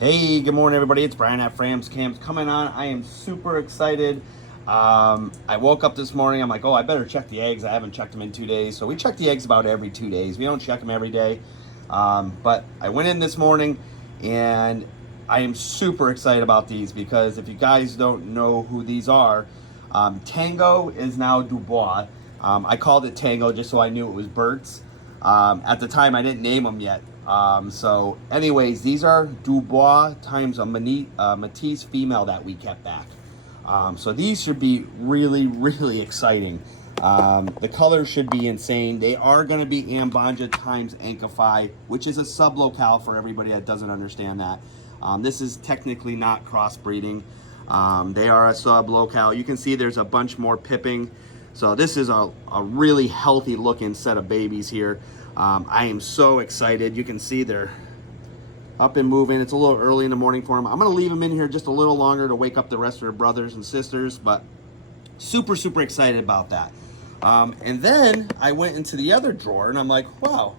Hey, good morning, everybody. It's Brian at Frams Cams coming on. I am super excited. I woke up this morning. I'm like, oh, I better check the eggs. I haven't checked them in 2 days. So we check the eggs about every 2 days. We don't check them every day. But I went in this morning and I am super excited about these because if you guys don't know who these are, Tango is now Dubois. I called it Tango just so I knew it was Bert's. At the time, I didn't name them yet. So, anyways, these are Dubois times a Matisse female that we kept back. So these should be really, really exciting. The colors should be insane. They are going to be Ambanja times Ankify, which is a sublocale for everybody that doesn't understand that. This is technically not crossbreeding. They are a sublocale. You can see there's a bunch more pipping. So this is a really healthy looking set of babies here. I am so excited. You can see they're up and moving. It's a little early in the morning for them. I'm going to leave them in here just a little longer to wake up the rest of their brothers and sisters, but super, super excited about that. And then I went into the other drawer and I'm like, wow,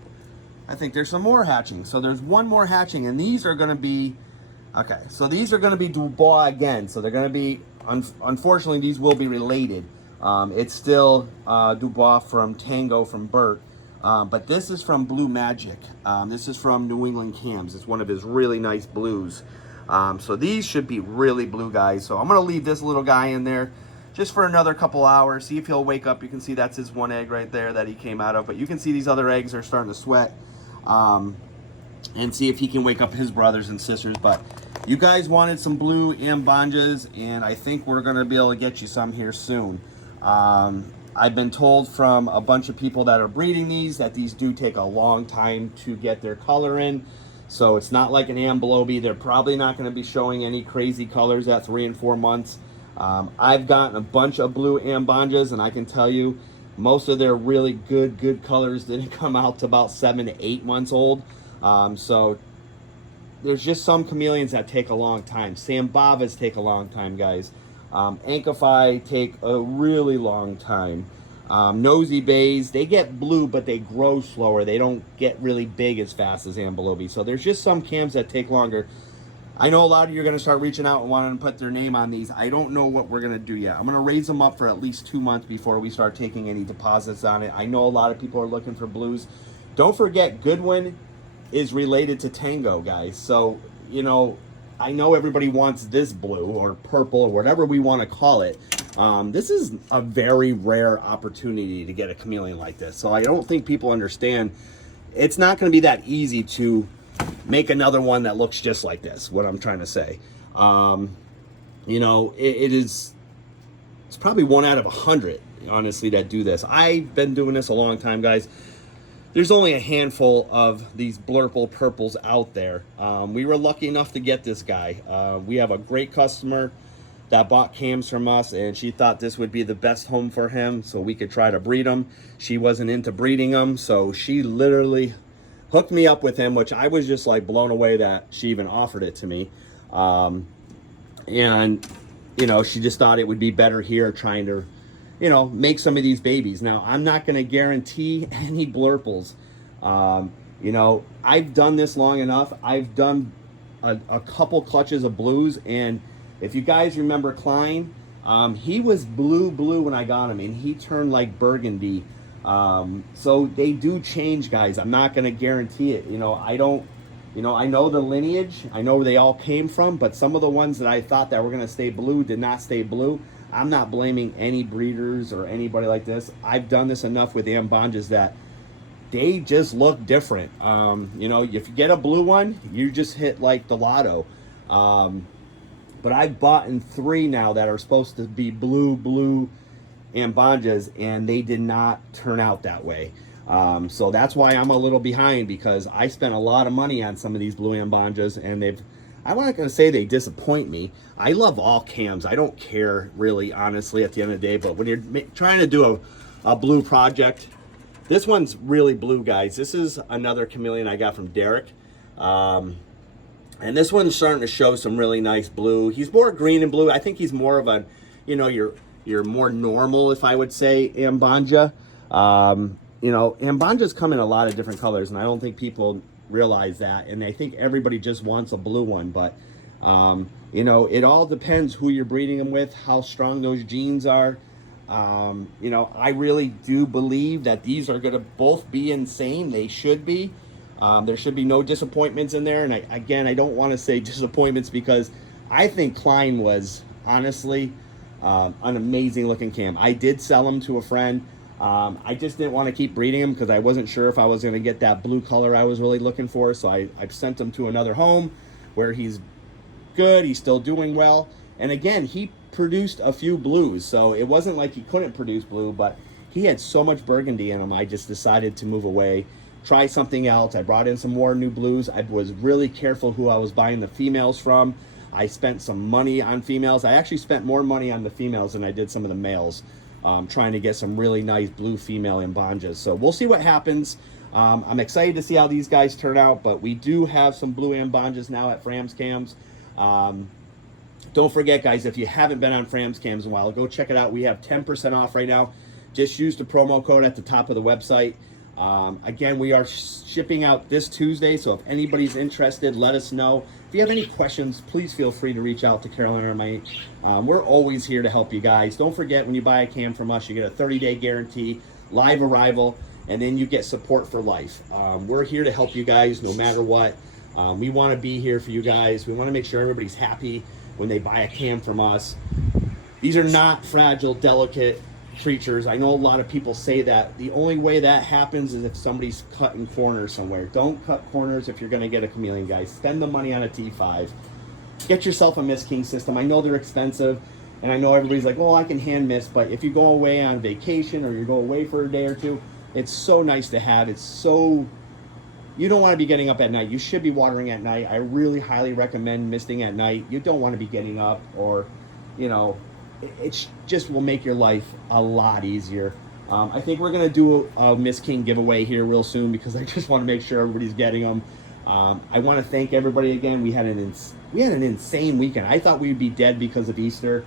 I think there's some more hatching. So there's one more hatching and these are going to be, okay, so these are going to be Dubois again. So they're going to be, unfortunately, these will be related. It's still Dubois from Tango from Bert. But this is from Blue Magic. This is from New England Cams. It's one of his really nice blues. So these should be really blue, guys. So I'm going to leave this little guy in there just for another couple hours. See if he'll wake up. You can see that's his one egg right there that he came out of. But you can see these other eggs are starting to sweat. And see if he can wake up his brothers and sisters. But you guys wanted some blue Ambanjas, and I think we're going to be able to get you some here soon. I've been told from a bunch of people that are breeding these that these do take a long time to get their color in. So it's not like an Amblobe. They're probably not going to be showing any crazy colors at 3 and 4 months. I've gotten a bunch of blue Ambanjas, and I can tell you most of their really good colors didn't come out to about 7 to 8 months old. So there's just some chameleons that take a long time. Sambavas take a long time, guys. Ankify take a really long time. Nosy bays, they get blue, but they grow slower. They don't get really big as fast as Amblobe. So there's just some cams that take longer. I know a lot of you are going to start reaching out and wanting to put their name on these. I don't know what we're going to do yet. I'm going to raise them up for at least 2 months before we start taking any deposits on it. I know a lot of people are looking for blues. Don't forget, Goodwin is related to Tango, guys. So, you know, I know everybody wants this blue or purple or whatever we want to call it. This is a very rare opportunity to get a chameleon like this. So I don't think people understand. It's not going to be that easy to make another one that looks just like this, what I'm trying to say. You know, it's probably 1 out of 100, honestly, that do this. I've been doing this a long time, guys. There's only a handful of these blurple purples out there. We were lucky enough to get this guy. We have a great customer that bought cams from us, and she thought this would be the best home for him so we could try to breed him. She wasn't into breeding them, so she literally hooked me up with him, which I was just like blown away that she even offered it to me. And, you know, she just thought it would be better here trying to, you know, make some of these babies. Now, I'm not going to guarantee any blurples. You know, I've done this long enough. I've done a couple clutches of blues, and if you guys remember Klein, he was blue when I got him, and he turned like burgundy. So they do change, guys. I'm not going to guarantee it. You know, I don't, you know, I know the lineage. I know where they all came from, but some of the ones that I thought that were going to stay blue did not stay blue. I'm not blaming any breeders or anybody like this. I've done this enough with Ambanjas that they just look different. You know, if you get a blue one, you just hit like the lotto. But I've bought in 3 now that are supposed to be blue Ambanjas, and they did not turn out that way. So that's why I'm a little behind, because I spent a lot of money on some of these blue Ambanjas, and I'm not going to say they disappoint me. I love all cams. I don't care, really, honestly, at the end of the day. But when you're trying to do a blue project, this one's really blue, guys. This is another chameleon I got from Derek. And this one's starting to show some really nice blue. He's more green and blue. I think he's more of a, you know, your more normal, if I would say, Ambanja. You know, Ambanjas come in a lot of different colors, and I don't think people realize that, and I think everybody just wants a blue one. But you know, it all depends who you're breeding them with, how strong those genes are. You know, I really do believe that these are going to both be insane. They should be. There should be no disappointments in there. And I don't want to say disappointments, because I think Klein was honestly an amazing looking cam. I did sell him to a friend. I just didn't want to keep breeding him because I wasn't sure if I was going to get that blue color I was really looking for. So I've sent him to another home where he's good. He's still doing well. And again, he produced a few blues. So it wasn't like he couldn't produce blue, but he had so much burgundy in him. I just decided to move away, try something else. I brought in some more new blues. I was really careful who I was buying the females from. I spent some money on females. I actually spent more money on the females than I did some of the males, trying to get some really nice blue female Ambanjas. So we'll see what happens. I'm excited to see how these guys turn out, but we do have some blue Ambanjas now at Fram's Cams. Don't forget, guys, if you haven't been on Fram's Cams in a while, go check it out. We have 10% off right now. Just use the promo code at the top of the website. Again, we are shipping out this Tuesday, so if anybody's interested, let us know. If you have any questions, please feel free to reach out to Carolyn or me. We're always here to help you guys. Don't forget, when you buy a cam from us, you get a 30-day guarantee, live arrival, and then you get support for life. We're here to help you guys no matter what. We want to be here for you guys. We want to make sure everybody's happy when they buy a cam from us. These are not fragile, delicate creatures. I know a lot of people say that. The only way that happens is if somebody's cutting corners somewhere. Don't cut corners if you're going to get a chameleon, guys. Spend the money on a T5. Get yourself a Miss King system. I know they're expensive, and I know everybody's like, well, I can hand miss, but if you go away on vacation or you go away for a day or two, it's so nice to have. It's so... You don't want to be getting up at night. You should be watering at night. I really highly recommend misting at night. You don't want to be getting up, or, you know, it just will make your life a lot easier. I think we're going to do a Miss King giveaway here real soon, because I just want to make sure everybody's getting them. I want to thank everybody again. We had an insane weekend. I thought we'd be dead because of Easter.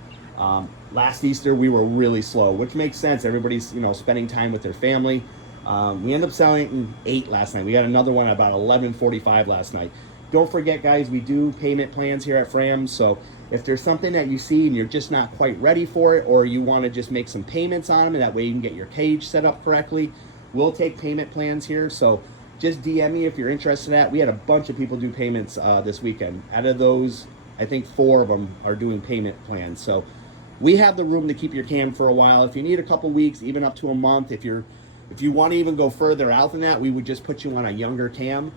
Last Easter, we were really slow, which makes sense. Everybody's, you know, spending time with their family. We ended up selling 8 last night. We got another one at about 11:45 last night. Don't forget, guys, we do payment plans here at Fram's. So if there's something that you see and you're just not quite ready for it, or you want to just make some payments on them, and that way you can get your cage set up correctly, we'll take payment plans here. So just DM me if you're interested in that. We had a bunch of people do payments this weekend. Out of those, I think 4 of them are doing payment plans. So we have the room to keep your cam for a while. If you need a couple weeks, even up to a month, if you want to even go further out than that, we would just put you on a younger cam.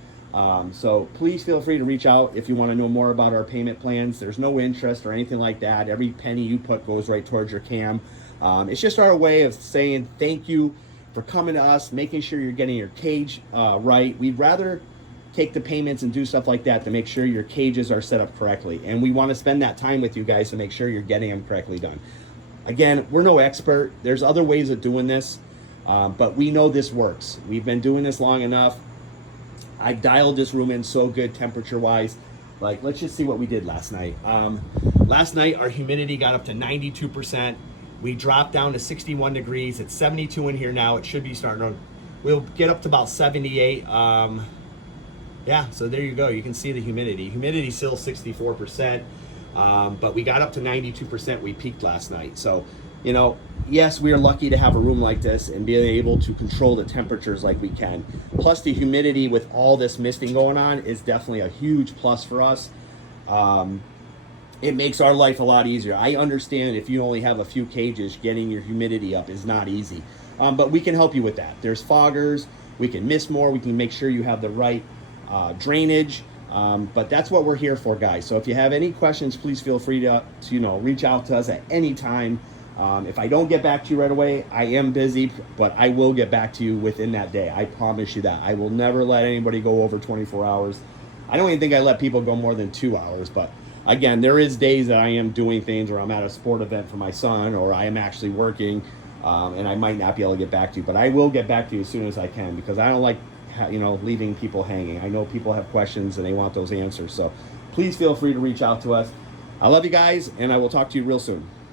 So please feel free to reach out if you want to know more about our payment plans. There's no interest or anything like that. Every penny you put goes right towards your cam. It's just our way of saying thank you for coming to us, making sure you're getting your cage right. We'd rather take the payments and do stuff like that to make sure your cages are set up correctly. And we want to spend that time with you guys to make sure you're getting them correctly done. Again, we're no expert. There's other ways of doing this. But we know this works. We've been doing this long enough. I dialed this room in so good temperature wise. Like, let's just see what we did last night. Last night our humidity got up to 92%. We dropped down to 61 degrees. It's 72 in here now. It should be starting to, we'll get up to about 78. Yeah, so there you go. You can see the humidity. Humidity's still 64%. But we got up to 92%. We peaked last night. So, you know, yes, we are lucky to have a room like this and being able to control the temperatures like we can. Plus the humidity with all this misting going on is definitely a huge plus for us. It makes our life a lot easier. I understand if you only have a few cages, getting your humidity up is not easy. But we can help you with that. There's foggers. We can mist more. We can make sure you have the right drainage. But that's what we're here for, guys. So if you have any questions, please feel free to you know, reach out to us at any time. If I don't get back to you right away, I am busy, but I will get back to you within that day. I promise you that. I will never let anybody go over 24 hours. I don't even think I let people go more than 2 hours, but again, there is days that I am doing things where I'm at a sport event for my son, or I am actually working, and I might not be able to get back to you, but I will get back to you as soon as I can, because I don't like, you know, leaving people hanging. I know people have questions and they want those answers, so please feel free to reach out to us. I love you guys, and I will talk to you real soon.